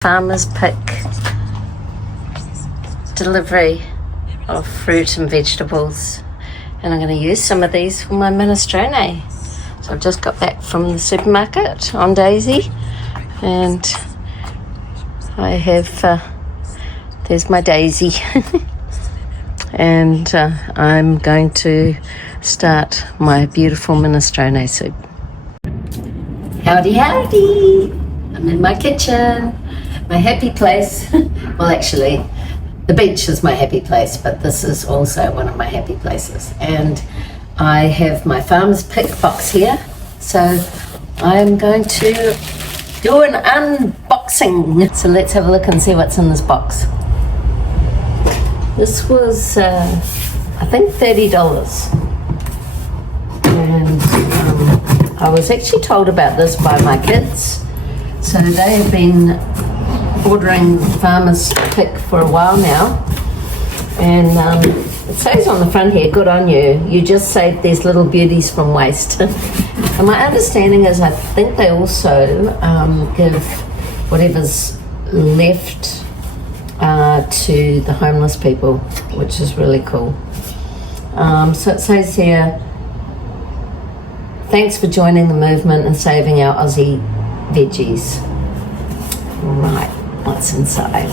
Farmer's pick delivery of fruit and vegetables, and I'm going to use some of these for my minestrone. So I've just got back from the supermarket on Daisy, and I have there's my Daisy and I'm going to start my beautiful minestrone soup. Howdy howdy, I'm in my kitchen, my happy place. Well, actually the beach is my happy place, but this is also one of my happy places. And I have my farmer's pick box here, so I'm going to do an unboxing. So let's have a look and see what's in this box. This was I think $30, and I was actually told about this by my kids. So they have been ordering farmer's pick for a while now, and it says on the front here, good on you, you just saved these little beauties from waste. And my understanding is I think they also give whatever's left to the homeless people, which is really cool. So it says here, thanks for joining the movement and saving our Aussie veggies. Right, what's inside?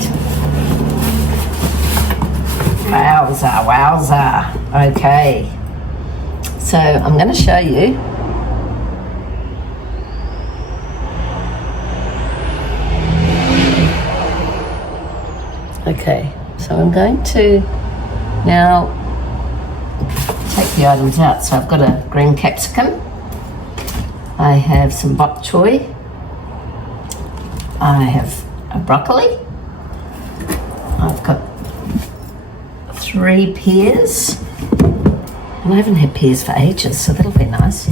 Wowza, wowza. Okay, so I'm going to show you. Okay, so I'm going to now take the items out. So I've got a green capsicum, I have some bok choy, I have a broccoli, I've got 3 pears, and I haven't had pears for ages, so that'll be nice.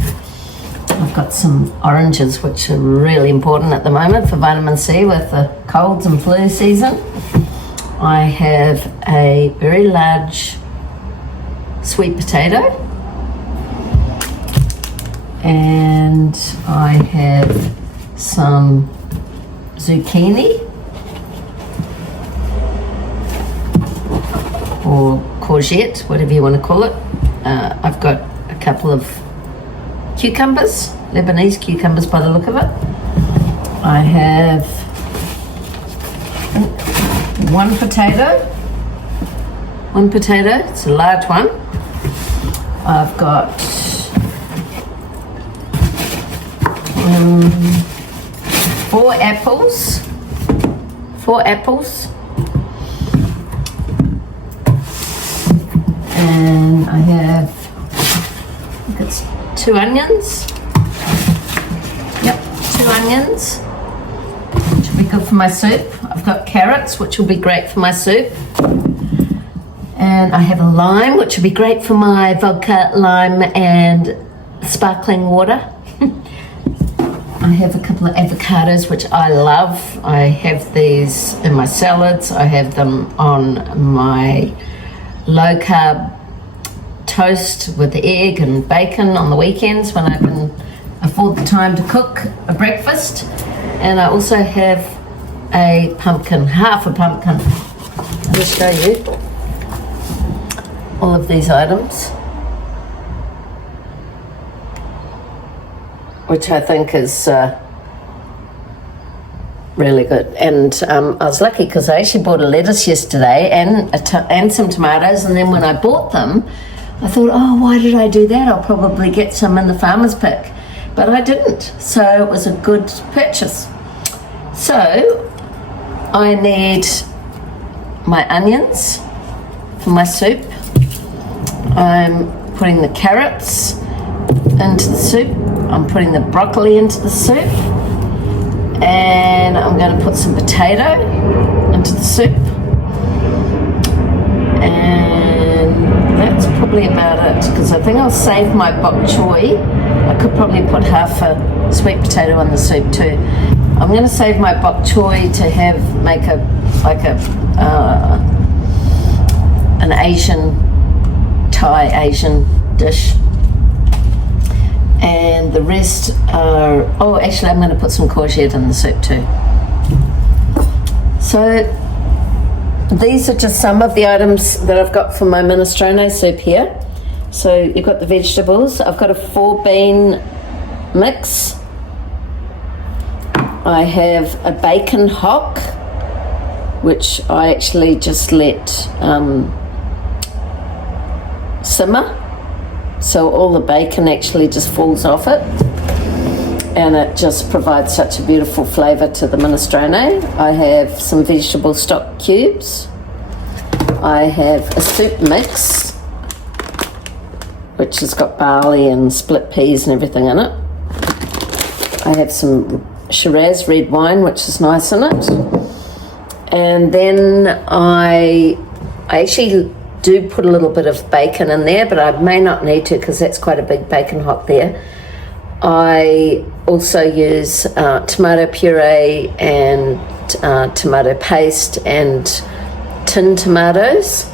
I've got some oranges, which are really important at the moment for vitamin C with the colds and flu season. I have a very large sweet potato, and I have some zucchini or courgette, whatever you want to call it. I've got a couple of cucumbers, Lebanese cucumbers by the look of it. I have one potato, it's a large one. I've got 4 apples, and I have, I think it's 2 onions. Yep, 2 onions, which will be good for my soup. I've got carrots, which will be great for my soup. And I have a lime, which will be great for my vodka, lime, and sparkling water. I have a couple of avocados, which I love. I have these in my salads. I have them on my low-carb toast with the egg and bacon on the weekends when I can afford the time to cook a breakfast. And I also have a pumpkin, half a pumpkin. I'll just show you all of these items, which I think is really good. And I was lucky because I actually bought a lettuce yesterday and some tomatoes, and then when I bought them I thought, oh, why did I do that? I'll probably get some in the farmer's pick, but I didn't, so it was a good purchase. So I need my onions for my soup. I'm putting the carrots into the soup. I'm putting the broccoli into the soup. And I'm going to put some potato into the soup. And that's probably about it, because I think I'll save my bok choy. I could probably put half a sweet potato in the soup too. I'm going to save my bok choy to make an Thai Asian dish, and the rest are, oh, actually I'm going to put some courgette in the soup too. So these are just some of the items that I've got for my minestrone soup here. So you've got the vegetables. I've got a 4-bean mix. I have a bacon hock, which I actually just let simmer. So all the bacon actually just falls off it. And it just provides such a beautiful flavour to the minestrone. I have some vegetable stock cubes. I have a soup mix, which has got barley and split peas and everything in it. I have some Shiraz red wine, which is nice in it. And then I actually do put a little bit of bacon in there, but I may not need to because that's quite a big bacon hock there. I also use tomato puree and tomato paste and tin tomatoes.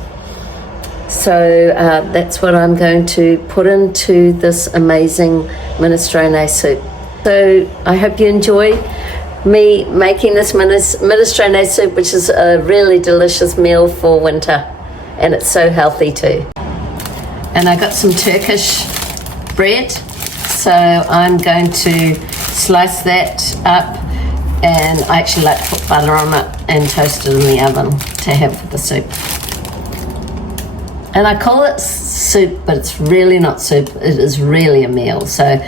So that's what I'm going to put into this amazing minestrone soup. So I hope you enjoy me making this minestrone soup, which is a really delicious meal for winter, and it's so healthy too. And I got some Turkish bread, so I'm going to slice that up, and I actually like to put butter on it and toast it in the oven to have for the soup. And I call it soup, but it's really not soup, it is really a meal. So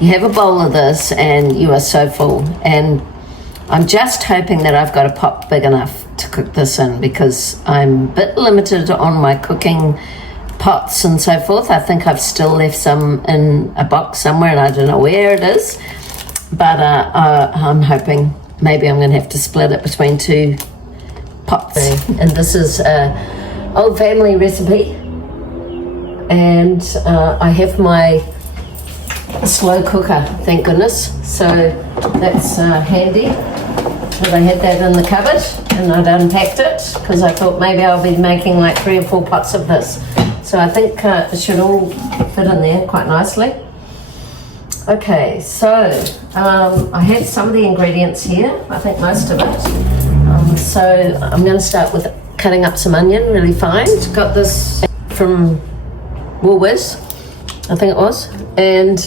you have a bowl of this and you are so full. And I'm just hoping that I've got a pot big enough to cook this in, because I'm a bit limited on my cooking pots and so forth. I think I've still left some in a box somewhere and I don't know where it is. But I'm hoping maybe I'm going to have to split it between 2 pots. And this is old family recipe, and I have my slow cooker, thank goodness, so that's handy. But I had that in the cupboard and I'd unpacked it because I thought maybe I'll be making like 3 or 4 pots of this, so I think it should all fit in there quite nicely. Okay, so I have some of the ingredients here, I think most of it. So I'm going to start with cutting up some onion really fine. Got this from Woolworths, I think it was, and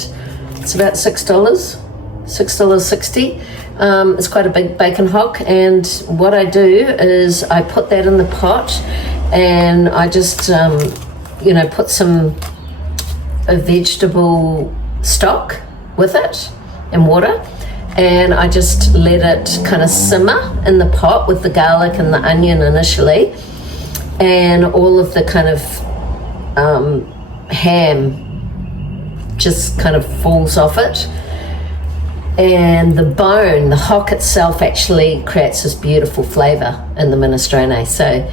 it's about $6.60. It's quite a big bacon hock, and what I do is I put that in the pot and I just put some vegetable stock with it and water, and I just let it kind of simmer in the pot with the garlic and the onion initially, and all of the kind of ham just kind of falls off it, and the bone, the hock itself, actually creates this beautiful flavour in the minestrone. So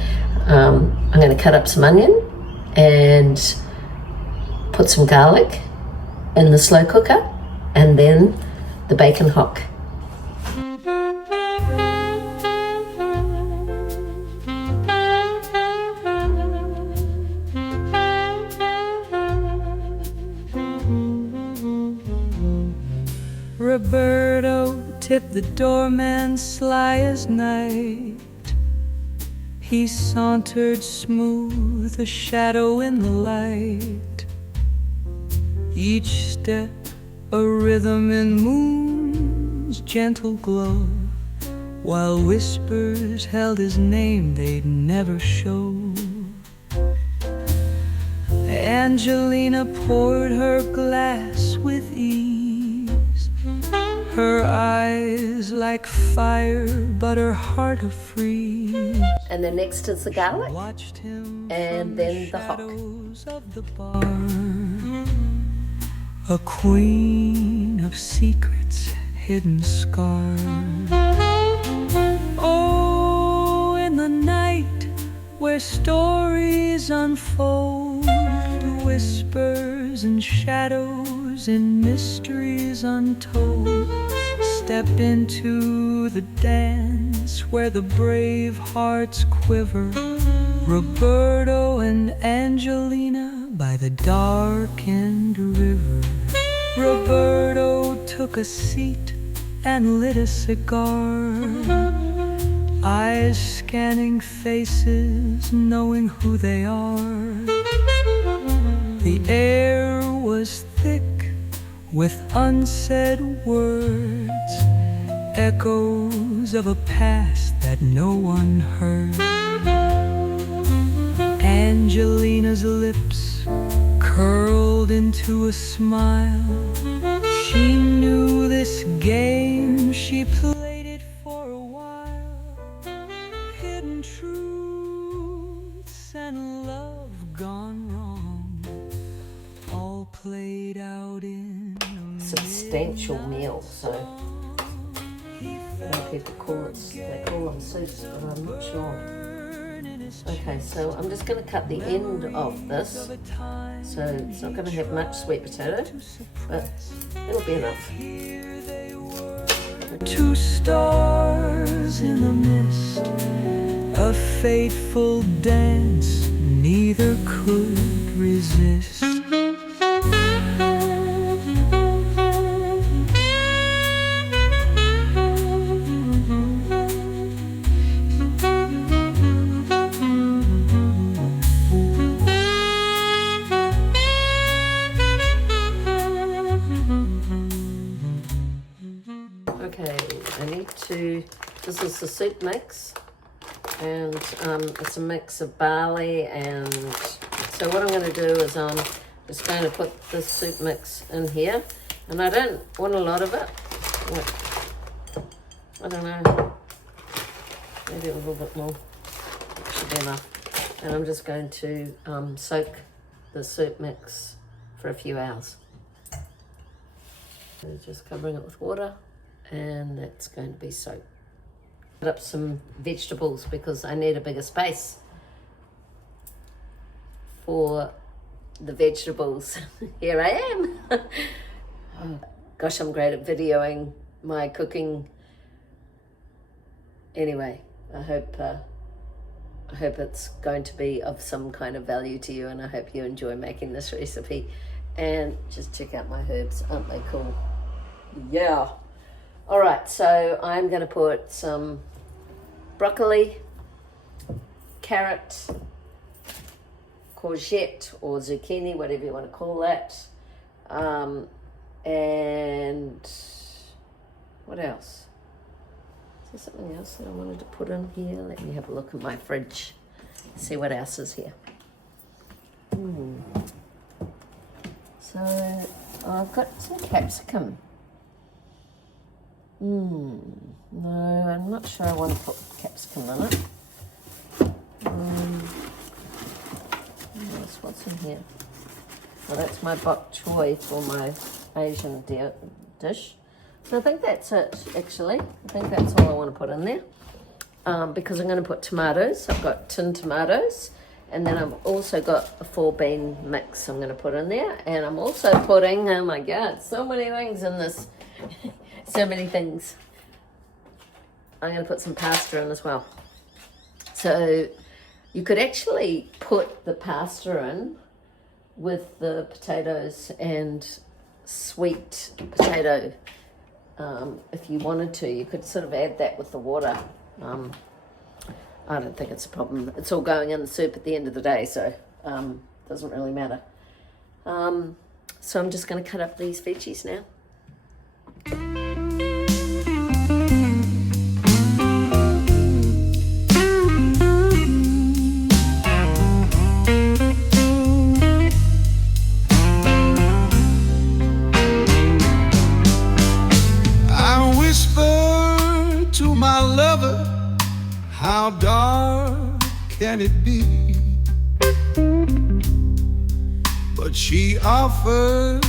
I'm going to cut up some onion and put some garlic in the slow cooker, and then the bacon hock. Roberto tipped the doorman sly as night. He sauntered smooth, a shadow in the light. Each step a rhythm in moon's gentle glow, while whispers held his name they'd never show. Angelina poured her glass with ease, her eyes like fire, but her heart a freeze. And then next is the garlic, and then the hock. Of the bar, a queen of secrets, hidden scars. Oh, in the night where stories unfold, whispers and shadows in mysteries untold, step into the dance where the brave hearts quiver. Roberto and Angelina by the darkened river. Roberto took a seat and lit a cigar. eyes scanning faces, knowing who they are. The air was thick with unsaid words, echoes of a past that no one heard. Angelina's lips curled into a smile. She knew this game, she played it for a while. Hidden truths and love gone wrong, all played out in a Substantial meal, so people call it, they call them soups, but I'm not sure. Okay, so I'm just going to cut the end of this, so it's not going to have much sweet potato, but it'll be enough. Two stars in the mist, a fateful dance neither could resist. This is the soup mix, and it's a mix of barley, and so what I'm going to do is I'm just going to put this soup mix in here, and I don't want a lot of it. I don't know, maybe a little bit more, should be enough. And I'm just going to soak the soup mix for a few hours. So just covering it with water, and that's going to be soaked. Put up some vegetables because I need a bigger space for the vegetables. Here I am. Oh, gosh, I'm great at videoing my cooking. Anyway, I hope it's going to be of some kind of value to you, and I hope you enjoy making this recipe. And just check out my herbs, aren't they cool? Yeah. All right, so I'm going to put some broccoli, carrot, courgette or zucchini, whatever you want to call that, and what else? Is there something else that I wanted to put in here? Let me have a look at my fridge, see what else is here. So I've got some capsicum. No, I'm not sure I want to put capsicum in it. What's in here? Well, that's my bok choy for my Asian dish. So I think that's it, actually. I think that's all I want to put in there. Because I'm going to put tomatoes. I've got tin tomatoes. And then I've also got a 4-bean mix I'm going to put in there. And I'm also putting, oh my God, so many things in this. So many things. I'm going to put some pasta in as well. So you could actually put the pasta in with the potatoes and sweet potato if you wanted to. You could sort of add that with the water. I don't think it's a problem. It's all going in the soup at the end of the day, so it doesn't really matter. So I'm just going to cut up these veggies now. How dark can it be? But she offered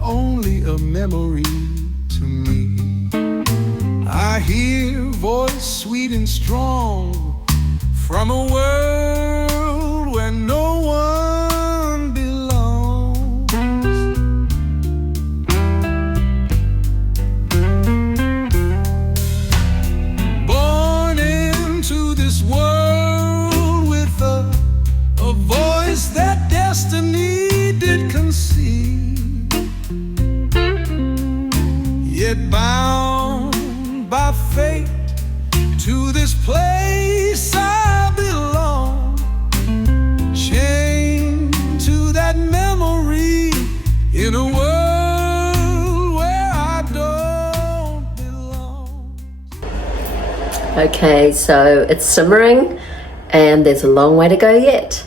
only a memory to me. I hear a voice sweet and strong from a world where no one belongs. Born into this world with a voice that destiny did conceive, yet bound by fate to this place Okay, so it's simmering and there's a long way to go yet.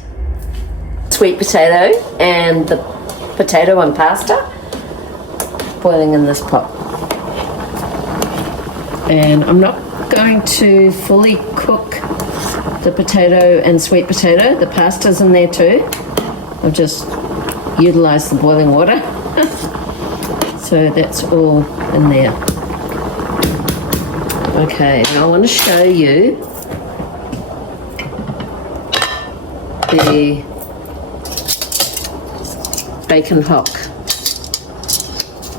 Sweet potato and the potato and pasta boiling in this pot. And I'm not going to fully cook the potato and sweet potato. The pasta's in there too. I've just utilised the boiling water. So that's all in there. Okay, now I want to show you the bacon hock.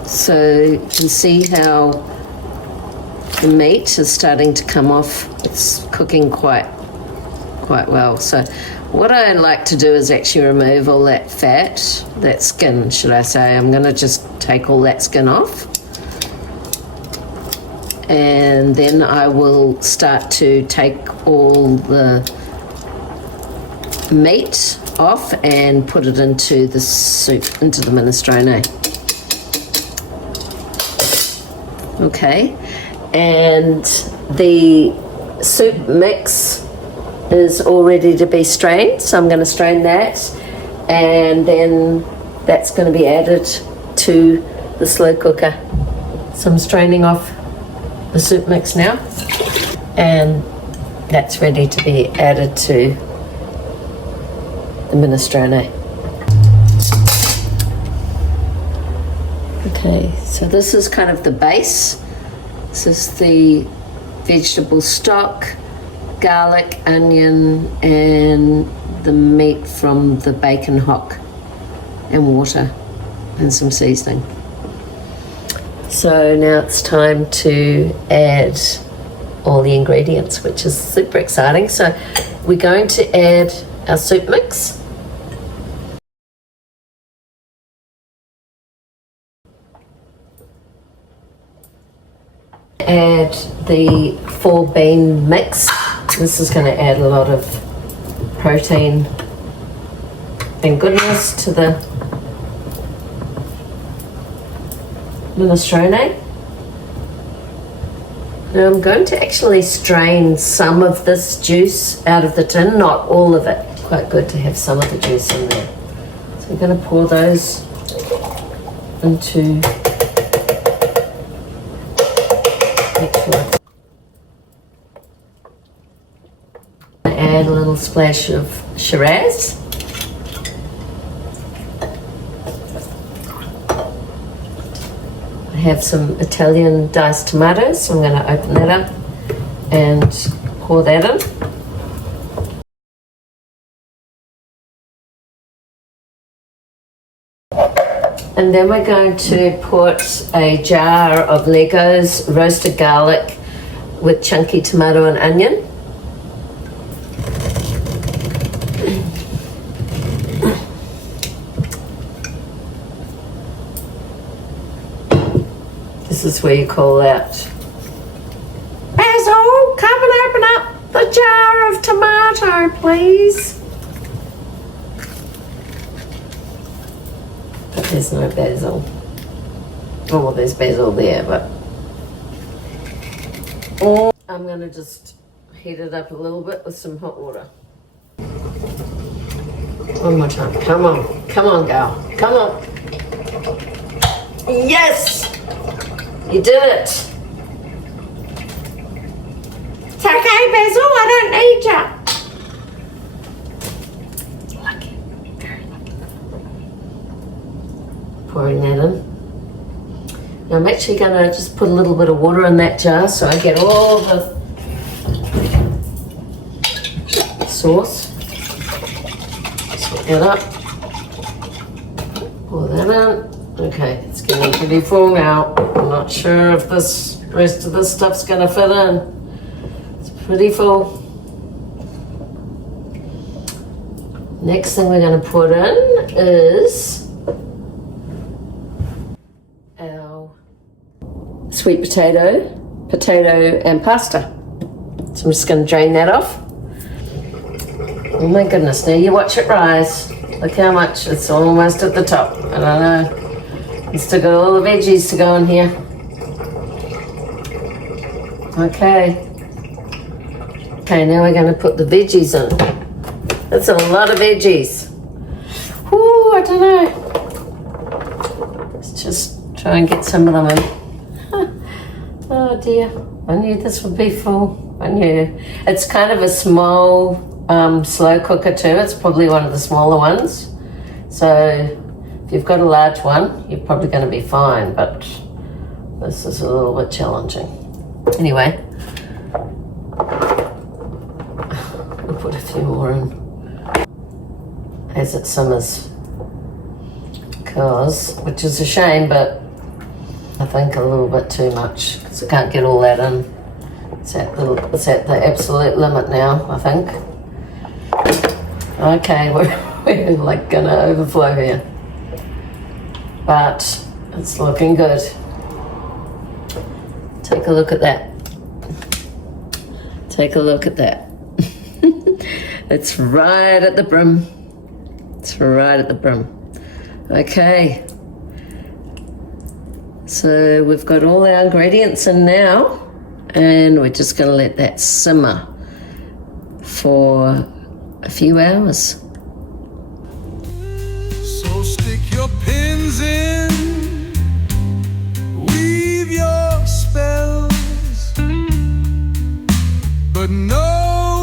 So you can see how the meat is starting to come off. It's cooking quite well. So what I like to do is actually remove all that fat, that skin, should I say. I'm going to just take all that skin off. And then I will start to take all the meat off and put it into the soup, into the minestrone. Okay, and the soup mix is all ready to be strained, so I'm going to strain that, and then that's going to be added to the slow cooker. So I'm straining off the soup mix now, and that's ready to be added to the minestrone. Okay, so this is kind of the base. This is the vegetable stock, garlic, onion, and the meat from the bacon hock, and water and some seasoning. So now it's time to add all the ingredients, which is super exciting. So we're going to add our soup mix. Add the 4-bean mix. This is going to add a lot of protein and goodness to the minestrone. Now I'm going to actually strain some of this juice out of the tin, not all of it. Quite good to have some of the juice in there. So I'm going to pour those into add a little splash of Shiraz. I have some Italian diced tomatoes, so I'm going to open that up and pour that in. And then we're going to put a jar of Legos roasted garlic with chunky tomato and onion. This is where you call out, Basil, come and open up the jar of tomato, please. But there's no basil. Oh, well, there's basil there, but I'm going to just heat it up a little bit with some hot water. One more time. Come on. Come on, girl. Come on. Yes! You did it. It's okay, Basil. I don't need you. Lucky. Very lucky. Pouring that in. Now I'm actually going to just put a little bit of water in that jar so I get all the sauce. Sweat that up. Pour that in. Okay, it's getting pretty full now. I'm not sure if this rest of this stuff's gonna fit in. It's pretty full. Next thing we're gonna put in is our sweet potato and pasta. So I'm just gonna drain that off. Oh my goodness, now you watch it rise. Look how much, it's almost at the top. I don't know. It's still got all the veggies to go in here. Okay. Okay, now we're going to put the veggies in. That's a lot of veggies. Ooh, I don't know. Let's just try and get some of them in. Oh dear, I knew this would be full. I knew. It's kind of a small, slow cooker too. It's probably one of the smaller ones. So if you've got a large one, you're probably going to be fine, but this is a little bit challenging. Anyway, I'll put a few more in as it simmers. Which is a shame, but I think a little bit too much because I can't get all that in. It's at the absolute limit now, I think. Okay, we're like gonna overflow here, but it's looking good. Take a look at that. Take a look at that. It's right at the brim. It's right at the brim. Okay, so we've got all our ingredients in now, and we're just going to let that simmer for a few hours. So stick your pins in, weave your spells, but know